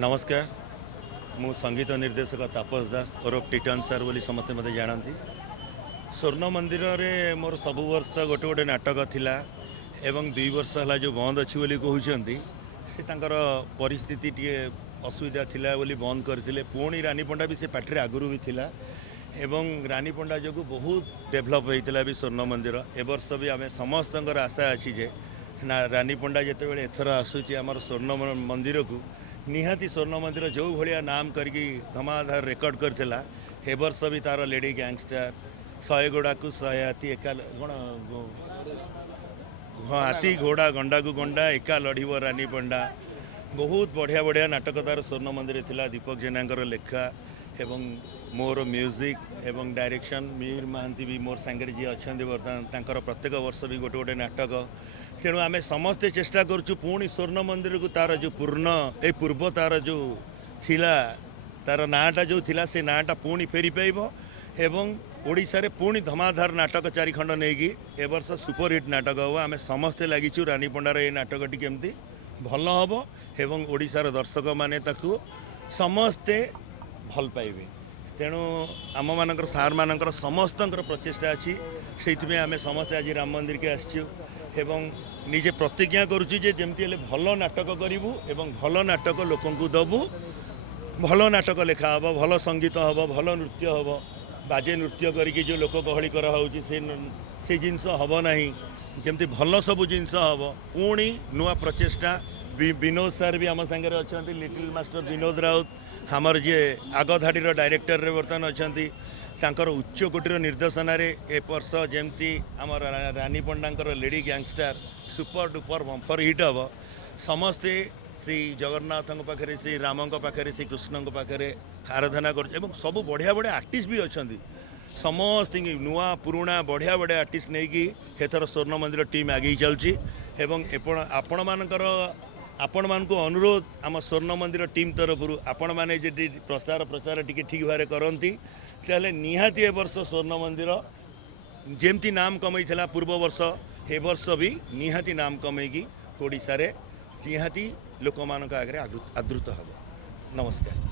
नमस्कार मु संगीत निर्देशक तापस दास ओरफ टिटन सार बोली समस्ते मत जानती। स्वर्ण मंदिर रे मोर सब वर्ष गोटे गोटे नाटक थिला एवं 2 वर्ष है जो बंद अच्छी बोली कहते से तांकर परिस्थिति टी असुविधा थिला बोली बंद करते पुणी रानी पंडा भी से पार्टी आगुरी भी थिला एवं रानी पंडा जो बहुत डेभलप होता भी स्वर्ण मंदिर ए वर्ष भी आम समस्त आशा अच्छी जे ना रानी पंडा जिते बड़े एथर आसूची आमर स्वर्ण मंदिर को निहाती स्वर्ण मंदिर जो भाया नाम करके धमाधार रेकर्ड करथिला ए वर्ष भी तार लेडी गैंगस्टर 100 घोड़ा को 100 हाथी एका हाथी घोड़ा गंडा को गंडा एका लड़ब रानी पंडा बहुत बढ़िया बढ़िया नाटक तार स्वर्ण मंदिर थिला। दीपक जेना लेखा एवं मोर म्यूजिक एवं डायरेक्शन मीर महांती भी मोर सांगे जी अच्छा बर्तमान प्रत्येक वर्ष भी गोटे गोटे नाटक तेणु आम समस्ते चेष्टा करुँ पुणी स्वर्ण मंदिर को तार जो पूर्व तार जो थिला तार नाटा जो थिला से नाटा पुणी फेरी पाइब एवं ओडिशा रे पुणी धमाधार नाटक 4 खंड नहीं ए वर्ष सुपरहिट नाटक हम आम समस्ते लगिचु रानी पंडार ये नाटक केमती भल हम एवं ओडिशार दर्शक माने ताकू समस्ते भल पाइबे। तेणु आम मानकर सार मानकर समस्त प्रचेषा अच्छी से आम समस्ते आज राम मंदिर के आसचु एवं निजे प्रतिज्ञा करुच्ची जे जमती हेले भल नाटक करूँ एवं भल नाटक लोक दबू भल नाटक लेखा हम भल संगीत हम भल नृत्य हम बाजे नृत्य करके जो लोक गहली कराऊँगी से जिनस हम ना जमती भल सब जिनस हम पुणी नुआ प्रचेषा विनोद सार भी आम सांगे अच्छा लिटिल मास्टर विनोद राउत आमर जी आगधाड़ी डायरेक्टर रे बर्तमान अच्छा उच्च कोटीर निर्देशन ए वर्ष जमती आम Rani Panda lady gangster super duper bumper hit हम समस्ते से जगन्नाथ पाखे से राम पाखे से कृष्ण पाखे आराधना कर सब बढ़िया बढ़िया आर्टिस्ट भी अच्छा समस्त नुआ पुराणा बढ़िया बढ़िया आर्टिस्ट नहीं कि एथर स्वर्ण मंदिर टीम आगे चलती आपण मानकर आपण मान को अनुरोध आम स्वर्ण मंदिर टीम तरफ आपण मैंने प्रचार प्रचार टी ठीक भाव करती तेल निहाती ए वर्ष स्वर्ण मंदिर जेमती नाम कमई पूर्व वर्ष ए वर्ष भी निहाती नाम कमईकी ओडिशा रे निहाती लोक मान आगे आदृत हम। नमस्कार।